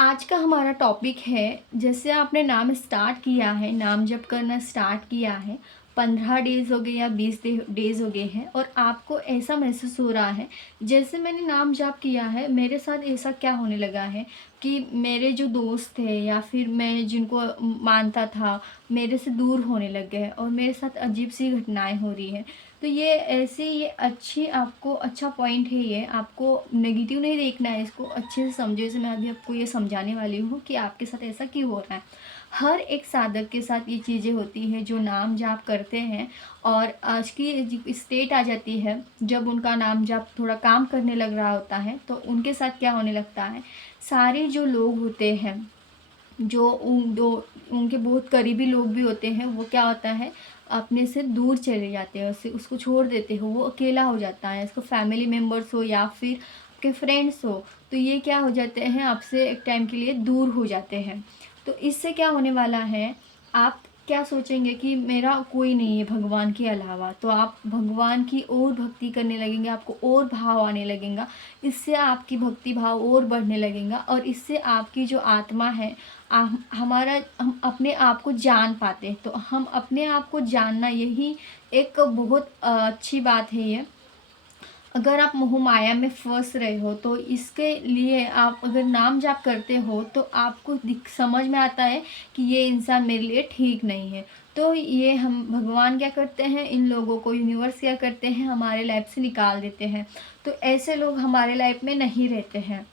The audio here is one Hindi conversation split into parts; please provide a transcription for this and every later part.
आज का हमारा टॉपिक है, जैसे आपने नाम स्टार्ट किया है, नाम जप करना स्टार्ट किया है, 15 डेज़ हो गए या 20 डेज़ हो गए हैं और आपको ऐसा महसूस हो रहा है, जैसे मैंने नाम जप किया है, मेरे साथ ऐसा क्या होने लगा है कि मेरे जो दोस्त थे या फिर मैं जिनको मानता था, मेरे से दूर होने लग गए और मेरे साथ अजीब-सी घटनाएँ हो रही हैं। तो ये अच्छी आपको अच्छा पॉइंट है ये, आपको नेगेटिव नहीं देखना है, इसको अच्छे से समझो। जैसे मैं अभी आपको ये समझाने वाली हूँ कि आपके साथ ऐसा क्यों हो रहा है। हर एक साधक के साथ ये चीज़ें होती हैं जो नाम जाप करते हैं और आज की स्टेट आ जाती है जब उनका नाम जाप थोड़ा काम करने लग रहा होता है, तो उनके साथ क्या होने लगता है, सारे जो लोग होते हैं जो उन दो उनके बहुत करीबी लोग भी होते हैं, वो क्या होता है, अपने से दूर चले जाते हैं, उससे उसको छोड़ देते हो, वो अकेला हो जाता है। इसको फैमिली मेम्बर्स हो या फिर आपके फ्रेंड्स हो, तो ये क्या हो जाते हैं, आपसे एक टाइम के लिए दूर हो जाते हैं। तो इससे क्या होने वाला है, आप क्या सोचेंगे कि मेरा कोई नहीं है भगवान के अलावा, तो आप भगवान की और भक्ति करने लगेंगे, आपको और भाव आने लगेगा। इससे आपकी भक्ति भाव और बढ़ने लगेगा और इससे आपकी जो आत्मा है, हम अपने आप को जान पाते हैं। तो हम अपने आप को जानना, यही एक बहुत अच्छी बात है ये। अगर आप मोह माया में फँस रहे हो, तो इसके लिए आप अगर नाम जाप करते हो, तो आपको समझ में आता है कि ये इंसान मेरे लिए ठीक नहीं है। तो ये हम भगवान क्या करते हैं, इन लोगों को यूनिवर्स क्या करते हैं, हमारे लाइफ से निकाल देते हैं। तो ऐसे लोग हमारे लाइफ में नहीं रहते हैं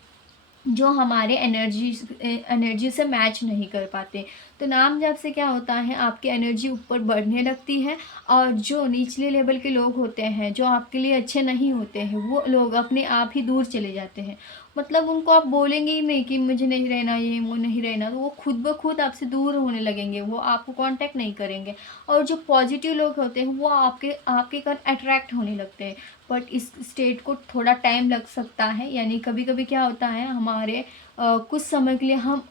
जो हमारे एनर्जी से मैच नहीं कर पाते। तो नाम जप से क्या होता है, आपकी एनर्जी ऊपर बढ़ने लगती है और जो निचले लेवल के लोग होते हैं, जो आपके लिए अच्छे नहीं होते हैं, वो लोग अपने आप ही दूर चले जाते हैं। मतलब उनको आप बोलेंगे ही नहीं कि मुझे नहीं रहना, ये वो नहीं रहना, तो वो खुद ब खुद आपसे दूर होने लगेंगे, वो आपको कांटेक्ट नहीं करेंगे। और जो पॉजिटिव लोग होते हैं, वो आपके आपके कारण अट्रैक्ट होने लगते हैं। बट इस स्टेट को थोड़ा टाइम लग सकता है, यानी कभी-कभी क्या होता है, हमारे कुछ समय के लिए हम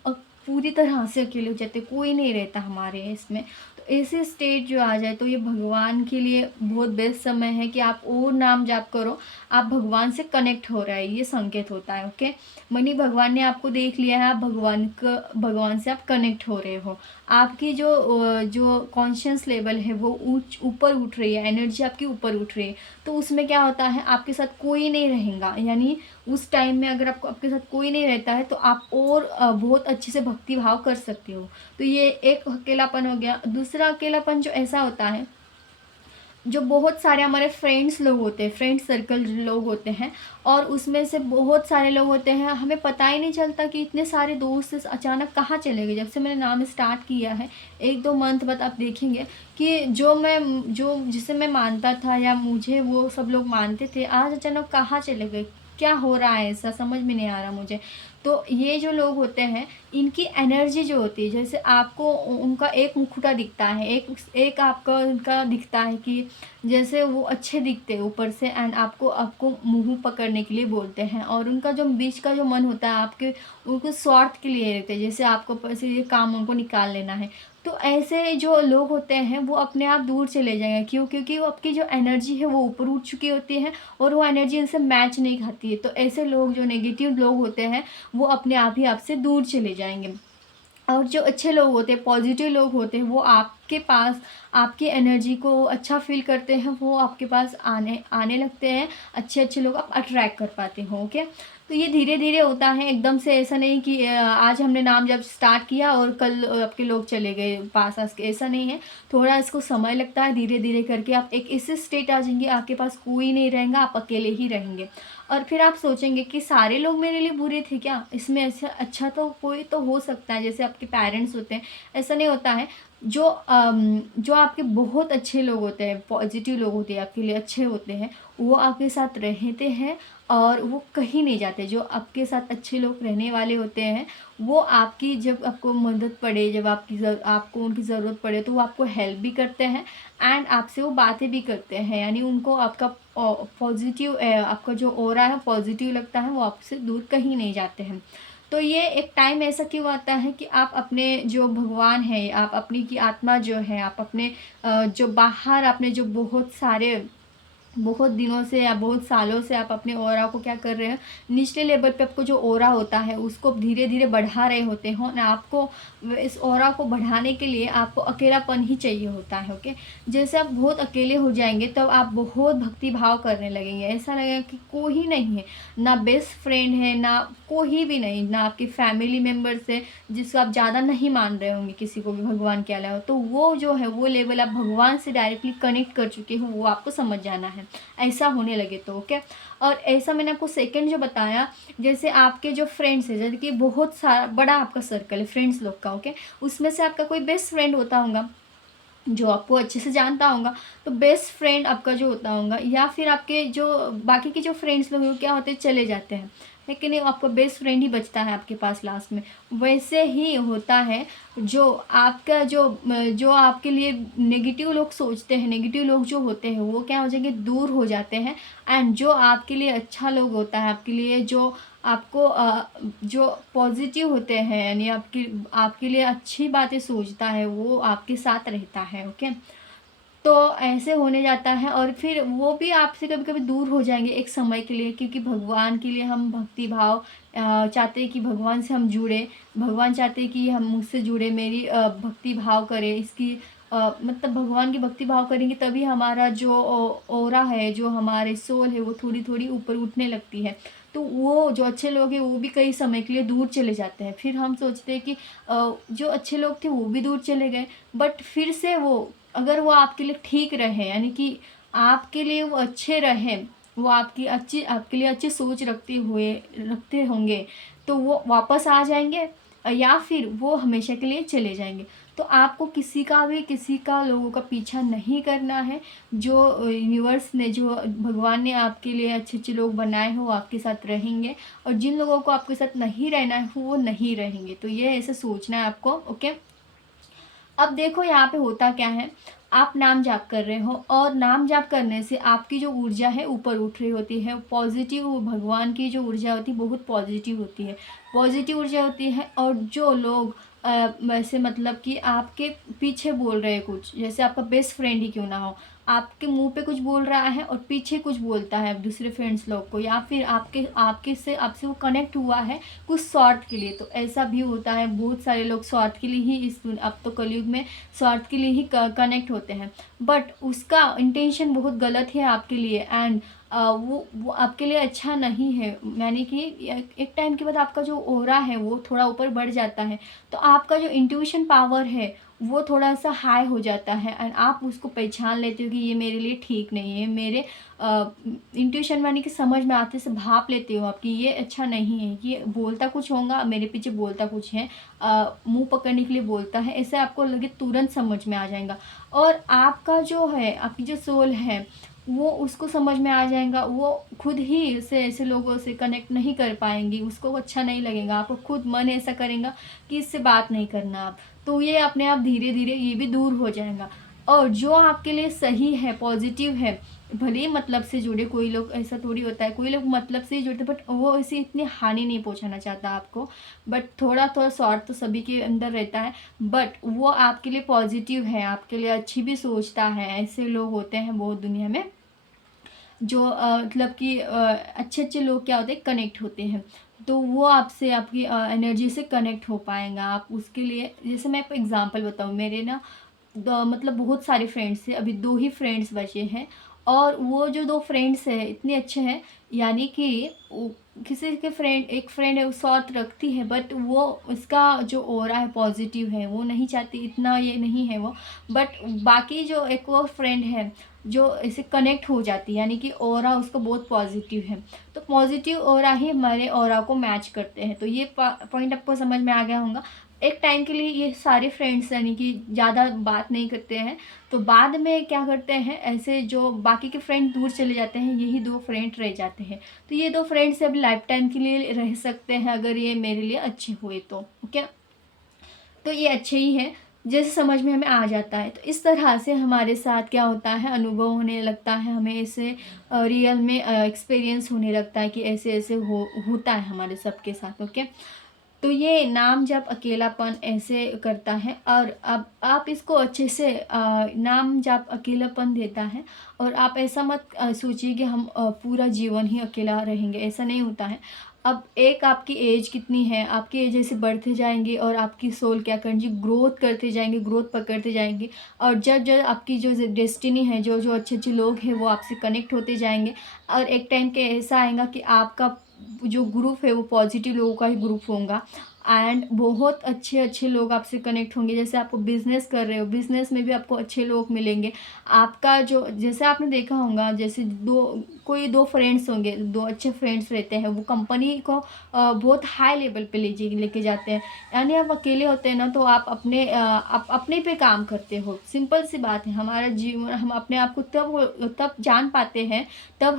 पूरी तरह से अकेले हो जाते हैं, कोई नहीं रहता हमारे इसमें। तो ऐसे स्टेट जो आ जाए, तो ये भगवान के लिए बहुत बेस्ट समय है कि आप और नाम जाप करो, आप भगवान से कनेक्ट हो रहा है, ये संकेत होता है, ओके। मनी भगवान ने आपको देख लिया है, आप भगवान से आप कनेक्ट हो रहे हो। आपकी जो कॉन्शियस लेवल है वो ऊपर उठ रही है, एनर्जी आपकी ऊपर उठ रही है। तो उसमें क्या होता है, आपके साथ कोई नहीं रहेगा, यानी उस टाइम में अगर आपको आपके साथ कोई नहीं रहता है, तो आप और बहुत अच्छे से भक्ति भाव कर सकते हो। तो ये एक अकेलापन हो गया। दूसरा अकेलापन जो ऐसा होता है, जो बहुत सारे हमारे फ्रेंड्स लोग होते हैं, फ्रेंड सर्कल लोग होते हैं और उसमें से बहुत सारे लोग होते हैं, हमें पता ही नहीं चलता कि इतने सारे दोस्त अचानक कहाँ चले गए। जब से मैंने नाम स्टार्ट किया है, 1-2 मंथ बाद आप देखेंगे कि जो जिसे मैं मानता था या मुझे वो सब लोग मानते थे, आज अचानक कहाँ चले गए? क्या हो रहा है, ऐसा समझ में नहीं आ रहा मुझे। तो ये जो लोग होते हैं, इनकी एनर्जी जो होती है, जैसे आपको उनका एक मुखौटा दिखता है, एक एक आपका उनका दिखता है कि जैसे वो अच्छे दिखते हैं ऊपर से, एंड आपको आपको मुँह पकड़ने के लिए बोलते हैं और उनका जो बीच का जो मन होता है, आपके उनको स्वार्थ के लिए रहते हैं, जैसे आपको पैसे ये काम उनको निकाल लेना है। तो ऐसे जो लोग होते हैं, वो अपने आप दूर चले जाएंगे, क्यों? क्योंकि वो आपकी जो एनर्जी है वो ऊपर उठ चुकी होती है और वो एनर्जी इनसे मैच नहीं खाती है। तो ऐसे लोग, जो नेगेटिव लोग होते हैं, वो अपने आप ही आपसे दूर चले जाएंगे। और जो अच्छे लोग होते हैं, पॉजिटिव लोग होते हैं, वो आपके पास आपकी एनर्जी को अच्छा फ़ील करते हैं, वो आपके पास आने आने लगते हैं, अच्छे-अच्छे लोग आप अट्रैक्ट कर पाते हो, ओके। तो ये धीरे-धीरे होता है, एकदम से ऐसा नहीं कि आज हमने नाम जब स्टार्ट किया और कल आपके लोग चले गए पास-आस के, ऐसा नहीं है। थोड़ा इसको समय लगता है, धीरे-धीरे करके आप एक ऐसे स्टेट आ जाएँगे, आपके पास कोई नहीं रहेगा, आप अकेले ही रहेंगे। और फिर आप सोचेंगे कि सारे लोग मेरे लिए बुरे थे क्या? इसमें ऐसा अच्छा तो कोई तो हो सकता है, जैसे आपके पेरेंट्स होते हैं, ऐसा नहीं होता है। जो आपके बहुत अच्छे लोग होते हैं, पॉज़िटिव लोग होते हैं, आपके लिए अच्छे होते हैं, वो आपके साथ रहते हैं और वो कहीं नहीं जाते। जो आपके साथ अच्छे लोग रहने वाले होते हैं, वो आपकी जब आपको मदद पड़े, जब आपको उनकी ज़रूरत पड़े, तो वो आपको हेल्प भी करते हैं एंड आपसे वो बातें भी करते हैं। यानी उनको आपका पॉजिटिव आपका जो ऑरा है पॉजिटिव लगता है, वो आपसे दूर कहीं नहीं जाते हैं। तो ये एक टाइम ऐसा क्यों आता है कि आप अपने जो भगवान है, आप अपनी की आत्मा जो है, आप अपने जो बाहर आपने जो बहुत सारे बहुत दिनों से या बहुत सालों से आप अपने ऑरा को क्या कर रहे हैं, निचले लेवल पे आपको जो ऑरा होता है उसको धीरे धीरे बढ़ा रहे होते हो ना। आपको इस ऑरा को बढ़ाने के लिए आपको अकेलापन ही चाहिए होता है। ओके, जैसे आप बहुत अकेले हो जाएंगे तब आप बहुत भक्ति भाव करने लगेंगे। ऐसा लगेगा कि कोई नहीं है, ना बेस्ट फ्रेंड है, ना कोई भी नहीं, ना आपके फैमिली मेम्बर्स है जिसको आप ज़्यादा नहीं मान रहे होंगे किसी को भी भगवान के अलावा। तो वो जो है वो लेवल आप भगवान से डायरेक्टली कनेक्ट कर चुके हो, वो आपको समझ जाना है ऐसा होने लगे तो। ओके, और ऐसा मैंने आपको सेकंड जो बताया, जैसे आपके जो फ्रेंड्स है, जैसे कि बहुत सारा बड़ा आपका सर्कल है फ्रेंड्स लोग का। ओके, उसमें से आपका कोई बेस्ट फ्रेंड होता होगा जो आपको अच्छे से जानता होगा। तो बेस्ट फ्रेंड आपका जो होता होगा, या फिर आपके जो बाकी के जो फ्रेंड्स लोग हैं वो क्या होते हैं, चले जाते हैं, लेकिन ये आपका बेस्ट फ्रेंड ही बचता है आपके पास लास्ट में। वैसे ही होता है जो आपका जो आपके लिए नेगेटिव लोग सोचते हैं, नेगेटिव लोग जो होते हैं वो क्या हो जाएंगे, दूर हो जाते हैं। एंड जो आपके लिए अच्छा लोग होता है, आपके लिए जो आपको जो पॉजिटिव होते हैं, यानी आपके लिए अच्छी बातें सोचता है, वो आपके साथ रहता है। ओके, तो ऐसे होने जाता है और फिर वो भी आपसे कभी कभी दूर हो जाएंगे एक समय के लिए, क्योंकि भगवान के लिए हम भक्ति भाव चाहते हैं कि भगवान से हम जुड़े। भगवान चाहते हैं कि हम मुझसे जुड़े, मेरी भक्ति भाव करें, इसकी मतलब भगवान की भक्ति भाव करेंगे तभी हमारा जो ओरा है, जो हमारे सोल है, वो थोड़ी थोड़ी ऊपर उठने लगती है। तो वो जो अच्छे लोग हैं वो भी कई समय के लिए दूर चले जाते हैं। फिर हम सोचते हैं कि जो अच्छे लोग थे वो भी दूर चले गए, बट फिर से वो, अगर वो आपके लिए ठीक रहे, यानी कि आपके लिए वो अच्छे रहे, वो आपके लिए अच्छी सोच रखते होंगे, तो वो वापस आ जाएंगे, या फिर वो हमेशा के लिए चले जाएंगे। तो आपको किसी का लोगों का पीछा नहीं करना है। जो यूनिवर्स ने, जो भगवान ने आपके लिए अच्छे अच्छे लोग बनाए हो, आपके साथ रहेंगे, और जिन लोगों को आपके साथ नहीं रहना है वो नहीं रहेंगे। तो ये ऐसे सोचना है आपको। ओके, अब देखो यहाँ पे होता क्या है, आप नाम जाप कर रहे हो और नाम जाप करने से आपकी जो ऊर्जा है ऊपर उठ रही होती है। पॉजिटिव, भगवान की जो ऊर्जा होती है बहुत पॉजिटिव होती है, पॉजिटिव ऊर्जा होती है। और जो लोग वैसे मतलब कि आपके पीछे बोल रहे हैं कुछ, जैसे आपका बेस्ट फ्रेंड ही क्यों ना हो, आपके मुंह पे कुछ बोल रहा है और पीछे कुछ बोलता है दूसरे फ्रेंड्स लोग को, या फिर आपसे वो कनेक्ट हुआ है कुछ स्वार्थ के लिए, तो ऐसा भी होता है। बहुत सारे लोग स्वार्थ के लिए ही अब तो कलयुग में स्वार्थ के लिए ही कनेक्ट होते हैं, बट उसका इंटेंशन बहुत गलत है आपके लिए। एंड वो आपके लिए अच्छा नहीं है। यानी कि एक टाइम के बाद आपका जो ओरा है वो थोड़ा ऊपर बढ़ जाता है, तो आपका जो इंट्यूशन पावर है वो थोड़ा सा हाई हो जाता है, एंड आप उसको पहचान लेते हो कि ये मेरे लिए ठीक नहीं है। मेरे इंट्यूशन यानी कि समझ में आते से भाप लेते हो आपकी, ये अच्छा नहीं है, ये बोलता कुछ होगा, मेरे पीछे बोलता कुछ है, मुंह पकड़ने के लिए बोलता है, ऐसे आपको लगे तुरंत समझ में आ जाएगा। और आपका जो है, आपकी जो सोल है, वो उसको समझ में आ जाएगा। वो खुद ही से ऐसे लोगों से कनेक्ट नहीं कर पाएंगी, उसको अच्छा नहीं लगेगा, आपको खुद मन ऐसा करेगा कि इससे बात नहीं करना आप। तो ये अपने आप धीरे धीरे ये भी दूर हो जाएगा। और जो आपके लिए सही है, पॉजिटिव है, भले ही मतलब से जुड़े, कोई लोग ऐसा थोड़ी होता है, कोई लोग मतलब से ही जुड़ते, बट वो ऐसी इतनी हानि नहीं पहुंचाना चाहता आपको, बट थोड़ा थोड़ा स्वार्थ तो सभी के अंदर रहता है। बट वो आपके लिए पॉजिटिव है, आपके लिए अच्छी भी सोचता है। ऐसे लोग होते हैं बहुत दुनिया में, जो मतलब कि अच्छे अच्छे लोग क्या होते हैं, कनेक्ट होते हैं। तो वो आपसे, आपकी एनर्जी से कनेक्ट हो पाएंगा। आप उसके लिए, जैसे मैं आपको एग्जांपल बताऊँ, मेरे ना मतलब बहुत सारे फ्रेंड्स थे, अभी 2 ही फ्रेंड्स बचे हैं। और वो जो 2 फ्रेंड्स हैं इतने अच्छे हैं, यानी कि किसी के एक फ्रेंड है वो स्वार्थ रखती है, बट वो उसका जो ऑरा है पॉजिटिव है, वो नहीं चाहती, इतना ये नहीं है वो। बट बाकी जो एक वो फ्रेंड है जो ऐसे कनेक्ट हो जाती है, यानी कि ऑरा उसको बहुत पॉजिटिव है, तो पॉजिटिव ऑरा ही हमारे ऑरा को मैच करते हैं। तो ये पॉइंट आपको समझ में आ गया होगा। एक टाइम के लिए ये सारे फ्रेंड्स यानी कि ज़्यादा बात नहीं करते हैं, तो बाद में क्या करते हैं, ऐसे जो बाकी के फ्रेंड दूर चले जाते हैं, यही 2 फ्रेंड रह जाते हैं। तो ये 2 फ्रेंड्स अब लाइफ टाइम के लिए रह सकते हैं, अगर ये मेरे लिए अच्छे हुए तो। ओके, तो ये अच्छे ही हैं, जैसे समझ में हमें आ जाता है। तो इस तरह से हमारे साथ क्या होता है, अनुभव होने लगता है, हमें ऐसे रियल में एक्सपीरियंस होने लगता है कि ऐसे ऐसे होता है हमारे सबके साथ। ओके, तो ये नाम जप अकेलापन ऐसे करता है, और अब आप इसको अच्छे से नाम जप अकेलापन देता है। और आप ऐसा मत सोचिए कि हम पूरा जीवन ही अकेला रहेंगे, ऐसा नहीं होता है। अब एक आपकी एज कितनी है, आपकी एज जैसे बढ़ते जाएंगी और आपकी सोल क्या करेंगी, ग्रोथ करते जाएंगे, ग्रोथ पकड़ते जाएंगे। और जब जब आपकी जो डेस्टिनी है, जो जो अच्छे अच्छे लोग हैं वो आपसे कनेक्ट होते जाएंगे। और एक टाइम के ऐसा आएगा कि आपका जो ग्रुप है वो पॉजिटिव लोगों का ही ग्रुप होगा। एंड बहुत अच्छे अच्छे लोग आपसे कनेक्ट होंगे। जैसे आपको बिजनेस कर रहे हो, बिजनेस में भी आपको अच्छे लोग मिलेंगे। आपका जो, जैसे आपने देखा होगा, जैसे दो फ्रेंड्स होंगे, दो अच्छे फ्रेंड्स रहते हैं, वो कंपनी को बहुत हाई लेवल पे लेके जाते हैं। यानी आप अकेले होते हैं ना, तो आप अपने पे काम करते हो। सिंपल सी बात है, हमारा जीवन हम अपने आप को तब जान पाते हैं, तब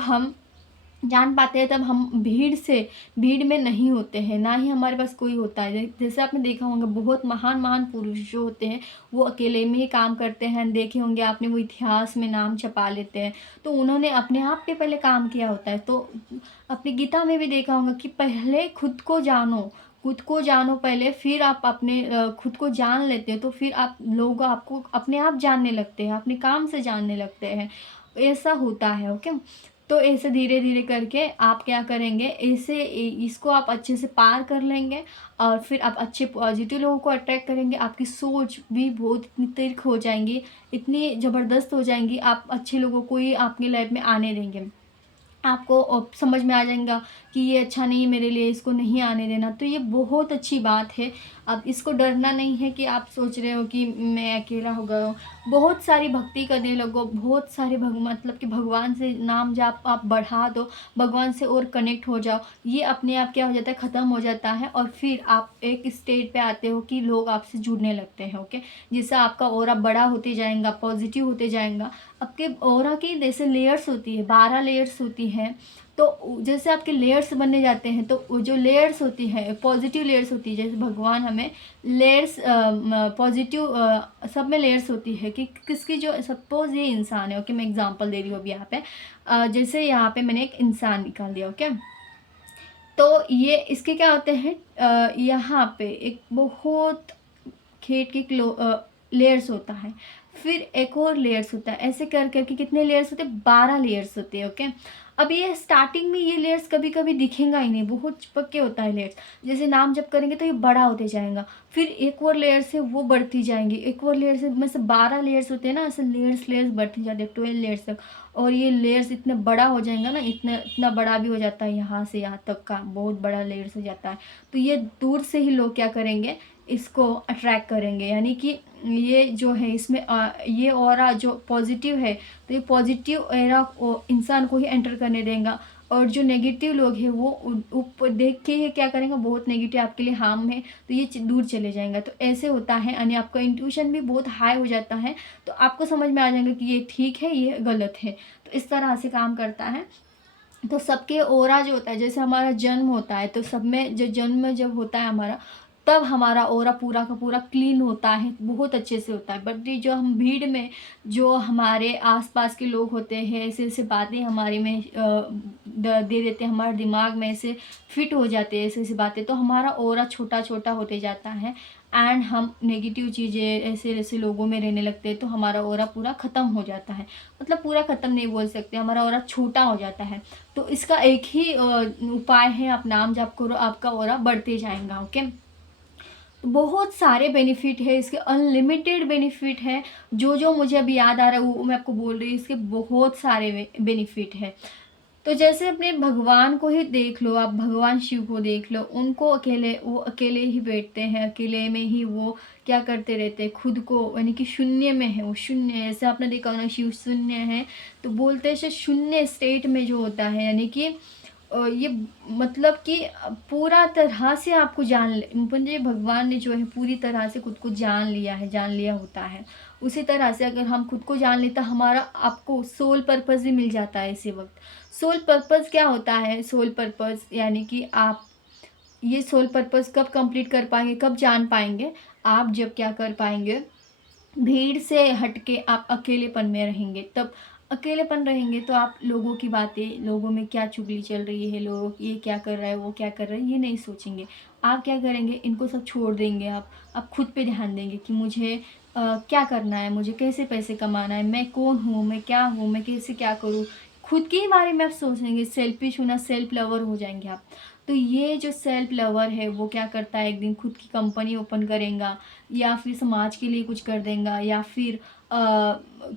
हम भीड़ में नहीं होते हैं, ना ही हमारे पास कोई होता है। जैसे आपने देखा होगा, बहुत महान महान पुरुष जो होते हैं वो अकेले में ही काम करते हैं। देखे होंगे आपने, वो इतिहास में नाम छपा लेते हैं, तो उन्होंने अपने आप पे पहले काम किया होता है। तो अपनी गीता में भी देखा होगा कि पहले खुद को जानो पहले, फिर आप अपने खुद को जान लेते हैं, तो फिर आप लोग आपको अपने आप जानने लगते हैं, अपने काम से जानने लगते हैं। ऐसा होता है। ओके, तो ऐसे धीरे धीरे करके आप क्या करेंगे, ऐसे इसको आप अच्छे से पार कर लेंगे। और फिर आप अच्छे पॉजिटिव लोगों को अट्रैक्ट करेंगे। आपकी सोच भी बहुत इतनी तीर्थ हो जाएंगी, इतनी ज़बरदस्त हो जाएंगी, आप अच्छे लोगों को ही आपकी लाइफ में आने देंगे। आपको समझ में आ जाएगा कि ये अच्छा नहीं है मेरे लिए, इसको नहीं आने देना। तो ये बहुत अच्छी बात है। अब इसको डरना नहीं है कि आप सोच रहे हो कि मैं अकेला हो गया हूँ। बहुत सारी भक्ति करने लगो, बहुत सारे मतलब कि भगवान से नाम जाप आप बढ़ा दो, भगवान से और कनेक्ट हो जाओ। ये अपने आप क्या हो जाता है, ख़त्म हो जाता है। और फिर आप एक स्टेज पे आते हो कि लोग आपसे जुड़ने लगते हैं। ओके, जिससे आपका ऑरा बड़ा होते जाएगा, पॉजिटिव होते जाएगा। आपके ऑरा की जैसे लेयर्स होती है, 12 लेयर्स होती हैं। तो जैसे आपके लेयर्स बनने जाते हैं, तो वो जो लेयर्स होती है, पॉजिटिव लेयर्स होती है। जैसे भगवान हमें लेयर्स, पॉजिटिव सब में लेयर्स होती है कि किसकी, जो सपोज ये इंसान है। ओके, मैं एग्जांपल दे रही हूँ अभी यहाँ पे। जैसे यहाँ पे मैंने एक इंसान निकाल दिया। ओके, तो ये इसके क्या होते हैं, यहाँ पे एक बहुत खेत के लेयर्स होता है, फिर एक और लेयर्स होता है। ऐसे कर करके कितने लेयर्स होते हैं, 12 लेयर्स होते हैं। ओके, अब ये स्टार्टिंग में ये लेयर्स कभी कभी दिखेगा ही नहीं, बहुत चिपके होता है लेयर्स। जैसे नाम जब करेंगे तो ये बड़ा होते जाएगा, फिर एक और लेयर से वो बढ़ती जाएंगी, एक और लेयर से, में से 12 लेयर्स होते हैं ना, ऐसे लेयर्स बढ़ती जाती है 12 लेयर्स तक। और ये लेयर्स इतने बड़ा हो जाएगा ना, इतना बड़ा भी हो जाता है, यहाँ से यहाँ तक का बहुत बड़ा लेयर्स हो जाता है। तो ये दूर से ही लोग क्या करेंगे, इसको अट्रैक्ट करेंगे। यानी कि ये जो है, इसमें ये ऑरा जो पॉजिटिव है, तो ये पॉजिटिव एरा इंसान को ही एंटर करने देगा। और जो नेगेटिव लोग हैं वो ऊपर देख के ही क्या करेंगे, बहुत नेगेटिव आपके लिए हार्म है, तो ये दूर चले जाएंगे। तो ऐसे होता है, यानी आपका इंट्यूशन भी बहुत हाई हो जाता है। तो आपको समझ में आ जाएगा कि ये ठीक है, ये गलत है। तो इस तरह से काम करता है। तो सबके ओरा जो होता है, जैसे हमारा जन्म होता है, तो सब में जो जन्म जब होता है हमारा, तब हमारा ओरा पूरा का पूरा क्लीन होता है, बहुत अच्छे से होता है। बट ये जो हम भीड़ में, जो हमारे आसपास के लोग होते हैं, ऐसे ऐसे बातें हमारे में दे देते हैं, हमारे दिमाग में ऐसे फिट हो जाते हैं ऐसे ऐसी बातें, तो हमारा ओरा छोटा छोटा होते जाता है। एंड हम नेगेटिव चीज़ें ऐसे ऐसे लोगों में रहने लगते हैं, तो हमारा ओरा पूरा ख़त्म हो जाता है। मतलब पूरा ख़त्म नहीं बोल सकते, हमारा ओरा छोटा हो जाता है। तो इसका एक ही उपाय है, आप नाम जाप करो, आपका ओरा बढ़ते जाएगा। ओके, तो बहुत सारे बेनिफिट है इसके, अनलिमिटेड बेनिफिट है। जो जो मुझे अभी याद आ रहा है वो मैं आपको बोल रही हूँ, इसके बहुत सारे बेनिफिट है। तो जैसे अपने भगवान को ही देख लो, आप भगवान शिव को देख लो, उनको वो अकेले ही बैठते हैं, अकेले में ही वो क्या करते रहते हैं, खुद को, यानी कि शून्य में है, वो शून्य है। जैसे आपने देखा होना, शिव शून्य है, तो बोलते हैं शून्य स्टेट में जो होता है, यानी कि ये मतलब कि पूरा तरह से आपको मुझे भगवान ने जो है पूरी तरह से खुद को जान लिया है, जान लिया होता है। उसी तरह से अगर हम खुद को जान लेते, हमारा आपको सोल पर्पस भी मिल जाता है इसी वक्त। सोल पर्पस क्या होता है, सोल पर्पस यानी कि आप ये सोल पर्पस कब कंप्लीट कर पाएंगे, कब जान पाएंगे, आप जब क्या कर पाएंगे, भीड़ से हटके आप अकेलेपन में रहेंगे, तब अकेलेपन रहेंगे तो आप लोगों की बातें, लोगों में क्या चुगली चल रही है, लोग ये क्या कर रहा है, वो क्या कर रहा है, ये नहीं सोचेंगे। आप क्या करेंगे, इनको सब छोड़ देंगे आप खुद पे ध्यान देंगे कि मुझे क्या करना है, मुझे कैसे पैसे कमाना है, मैं कौन हूँ, मैं क्या हूँ, मैं कैसे क्या करूँ। खुद के ही बारे में आप सोचेंगे, सेल्फिश होना, सेल्फ लवर हो जाएँगे आप। तो ये जो सेल्फ लवर है वो क्या करता है, एक दिन खुद की कंपनी ओपन करेगा या फिर समाज के लिए कुछ कर देगा या फिर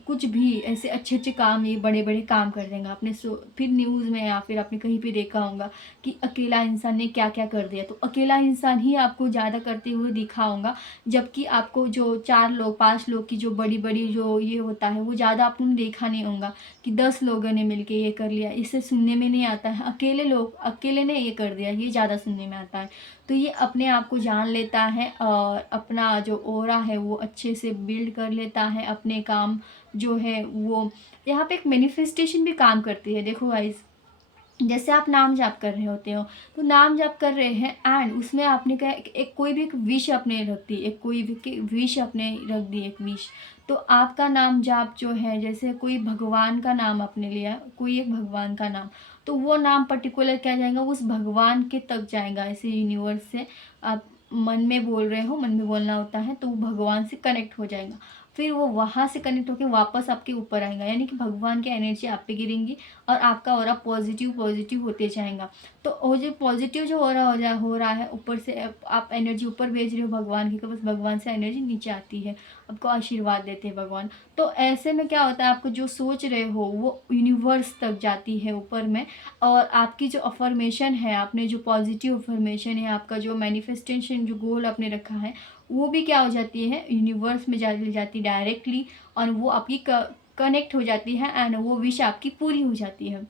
कुछ भी ऐसे अच्छे-अच्छे काम, ये बड़े-बड़े काम कर देगा। आपने फिर न्यूज़ में या फिर आपने कहीं पे देखा होगा कि अकेला इंसान ने क्या-क्या कर दिया। तो अकेला इंसान ही आपको ज़्यादा करते हुए दिखा होगा, जबकि आपको जो 4 लोग, 5 लोग की जो बड़ी-बड़ी जो ये होता है, वो ज़्यादा आपने देखा नहीं होगा कि 10 लोगों ने मिलके ये कर लिया। इससे सुनने में नहीं आता है, अकेले ने ये कर दिया, ये ज़्यादा सुनने में आता है। तो ये अपने आप को जान लेता है और अपना जो ऑरा है वो अच्छे से बिल्ड कर लेता है, अपने काम जो है वो यहाँ पे एक मैनिफेस्टेशन भी काम करती है। देखो गाइस, जैसे आप नाम जाप कर रहे होते हो, तो नाम जाप कर रहे हैं एंड उसमें आपने क्या एक कोई भी एक विश अपने रख दी, एक कोई भी विश अपने रख दी, एक विश। तो आपका नाम जाप जो है, जैसे कोई भगवान का नाम आपने लिया, कोई एक भगवान का नाम, तो वो नाम पर्टिकुलर क्या जाएगा, उस भगवान के तक जाएगा। ऐसे यूनिवर्स से आप मन में बोल रहे हो, मन में बोलना होता है, तो वो भगवान से कनेक्ट हो जाएगा। फिर वो वहाँ से कनेक्ट होकर वापस आपके ऊपर आएगा, यानी कि भगवान की एनर्जी आप पे गिरेंगी और आपका ऑरा पॉजिटिव पॉजिटिव होते जाएगा। तो वो जो पॉजिटिव जो हो रहा है ऊपर से, आप एनर्जी ऊपर भेज रहे हो भगवान की, तो बस भगवान से एनर्जी नीचे आती है, आपको आशीर्वाद देते हैं भगवान। तो ऐसे में क्या होता है, आपको जो सोच रहे हो वो यूनिवर्स तक जाती है ऊपर में, और आपकी जो अफर्मेशन है, आपने जो पॉजिटिव अफर्मेशन है, आपका जो मैनिफेस्टेशन जो गोल आपने रखा है, वो भी क्या हो जाती है, यूनिवर्स में चली जाती डायरेक्टली, और वो आपकी कनेक्ट हो जाती है एंड वो विश आपकी पूरी हो जाती है।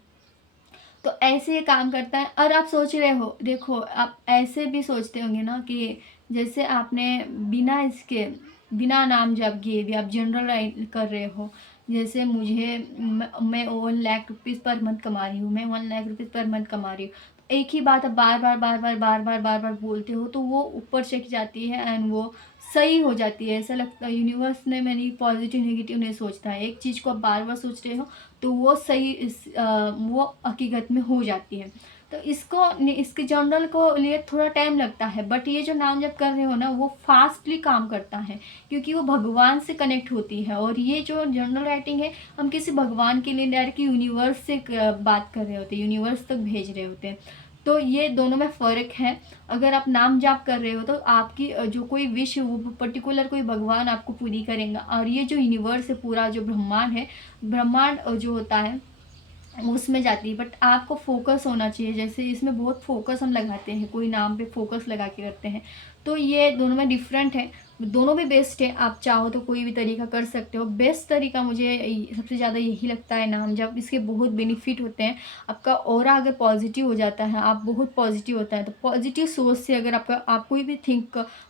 तो ऐसे ये काम करता है। और आप सोच रहे हो, देखो आप ऐसे भी सोचते होंगे ना कि जैसे आपने बिना इसके, बिना नाम जप किए भी आप जनरल कर रहे हो, जैसे मैं 1 लाख रुपीज़ पर मंथ कमा रही हूँ, मैं 1 लाख रुपीज़ पर मंथ कमा रही हूँ। एक ही बात आप बार बार बोलते हो, तो वो ऊपर चढ़ जाती है एंड वो सही हो जाती है। ऐसा लगता है यूनिवर्स ने मेरी पॉजिटिव नेगेटिव नहीं सोचता है, एक चीज़ को आप बार बार सोच रहे हो तो वो सही वो हकीकत में हो जाती है। तो इसके जर्नल को लिए थोड़ा टाइम लगता है, बट ये जो नाम जप कर रहे हो ना, वो फास्टली काम करता है, क्योंकि वो भगवान से कनेक्ट होती है। और ये जो जर्नल राइटिंग है, हम किसी भगवान के लिए डायरेक्ट यूनिवर्स से बात कर रहे होते हैं, यूनिवर्स तक भेज रहे होते हैं। तो ये दोनों में फ़र्क है। अगर आप नाम जाप कर रहे हो तो आपकी जो कोई विश है, वो पर्टिकुलर कोई भगवान आपको पूरी करेगा। और ये जो यूनिवर्स है, पूरा जो ब्रह्मांड है, ब्रह्मांड जो होता है उसमें जाती है। बट आपको फोकस होना चाहिए, जैसे इसमें बहुत फोकस हम लगाते हैं, कोई नाम पे फोकस लगा के करते हैं। तो ये दोनों में डिफरेंट है, दोनों भी बेस्ट है। आप चाहो तो कोई भी तरीका कर सकते हो। बेस्ट तरीका मुझे सबसे ज़्यादा यही लगता है नाम जब, इसके बहुत बेनिफिट होते हैं। आपका ऑरा अगर पॉजिटिव हो जाता है, आप बहुत पॉजिटिव होता है, तो पॉजिटिव सोच से अगर आप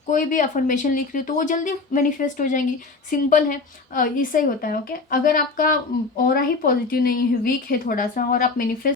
कोई भी अफर्मेशन लिख रहे हो तो वो जल्दी मैनिफेस्ट हो जाएंगी। सिंपल है, ये सही होता है। ओके, अगर आपका ऑरा ही पॉजिटिव नहीं है, वीक है थोड़ा सा, और आप मैनिफेस्ट